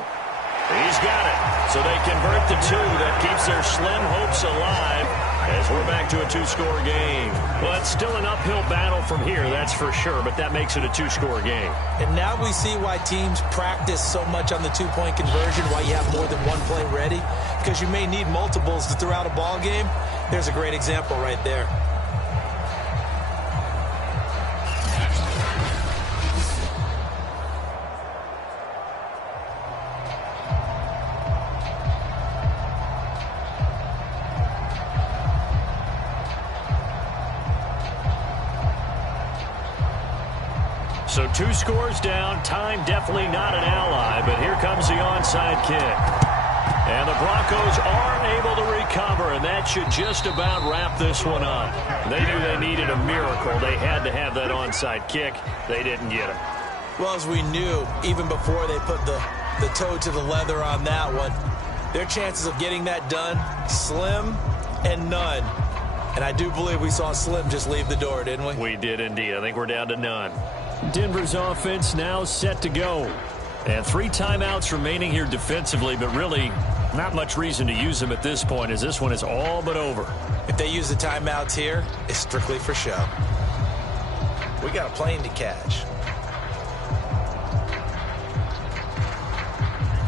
He's got it. So they convert the 2. That keeps their slim hopes alive as we're back to a 2-score game. Well, it's still an uphill battle from here, that's for sure, but that makes it a 2-score game. And now we see why teams practice so much on the 2-point conversion, why you have more than one play ready, because you may need multiples to throw out a ball game. There's a great example right there. So 2 scores down, time definitely not an ally, but here comes the onside kick. And the Broncos are able to recover, and that should just about wrap this one up. They knew they needed a miracle. They had to have that onside kick. They didn't get it. Well, as we knew, even before they put the toe to the leather on that one, their chances of getting that done, slim and none. And I do believe we saw Slim just leave the door, didn't we? We did indeed. I think we're down to none. Denver's offense now set to go. And 3 timeouts remaining here defensively, but really not much reason to use them at this point as this one is all but over. If they use the timeouts here, it's strictly for show. We got a plane to catch.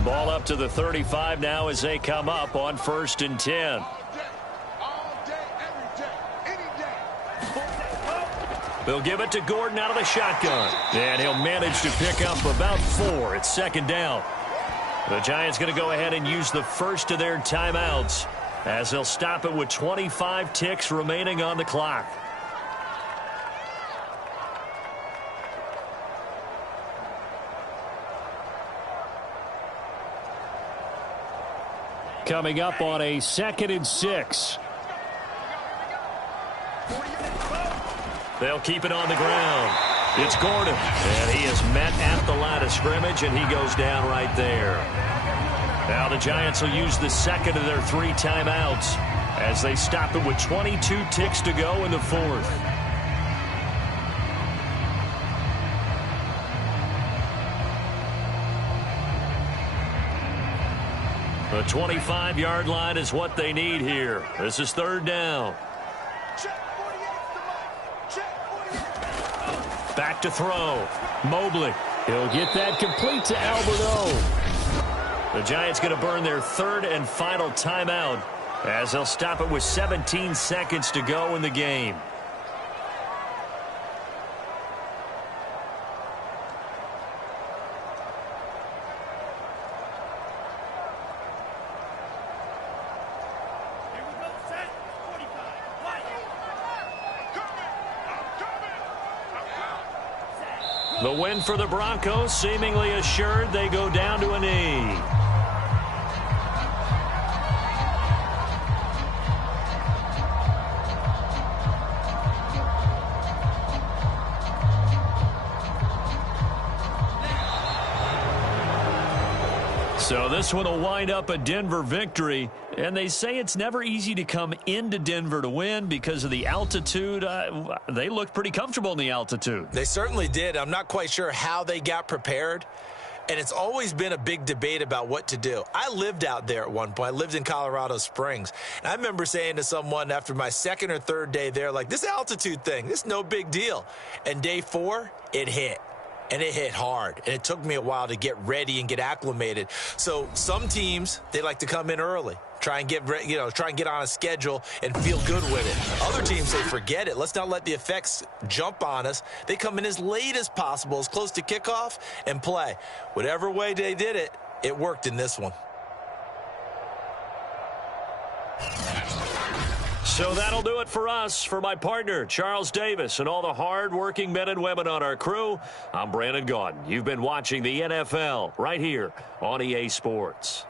Ball up to the 35 now as they come up on 1st and 10. They'll give it to Gordon out of the shotgun. And he'll manage to pick up about 4. It's 2nd down. The Giants going to go ahead and use the first of their timeouts as they'll stop it with 25 ticks remaining on the clock. Coming up on a 2nd and 6. They'll keep it on the ground. It's Gordon. And he is met at the line of scrimmage, and he goes down right there. Now the Giants will use the 2nd of their 3 timeouts as they stop it with 22 ticks to go in the 4th. The 25-yard line is what they need here. This is third down. Back to throw. Mobley. He'll get that complete to Albert O. The Giants going to burn their third and final timeout as they'll stop it with 17 seconds to go in the game. The win for the Broncos seemingly assured. They go down to a knee. So this one will wind up a Denver victory, and they say it's never easy to come into Denver to win because of the altitude. They looked pretty comfortable in the altitude. They certainly did. I'm not quite sure how they got prepared, and it's always been a big debate about what to do. I lived out there at one point. I lived in Colorado Springs, and I remember saying to someone after my second or third day there, like, this altitude thing, this is no big deal. And day 4, it hit. And it hit hard, and it took me a while to get ready and get acclimated. So some teams, they like to come in early, try and get on a schedule and feel good with it. Other teams say, forget it. Let's not let the effects jump on us. They come in as late as possible, as close to kickoff, and play. Whatever way they did it, it worked in this one. So that'll do it for us. For my partner, Charles Davis, and all the hard-working men and women on our crew, I'm Brandon Gaudin. You've been watching the NFL right here on EA Sports.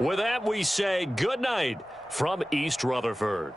With that, we say good night from East Rutherford.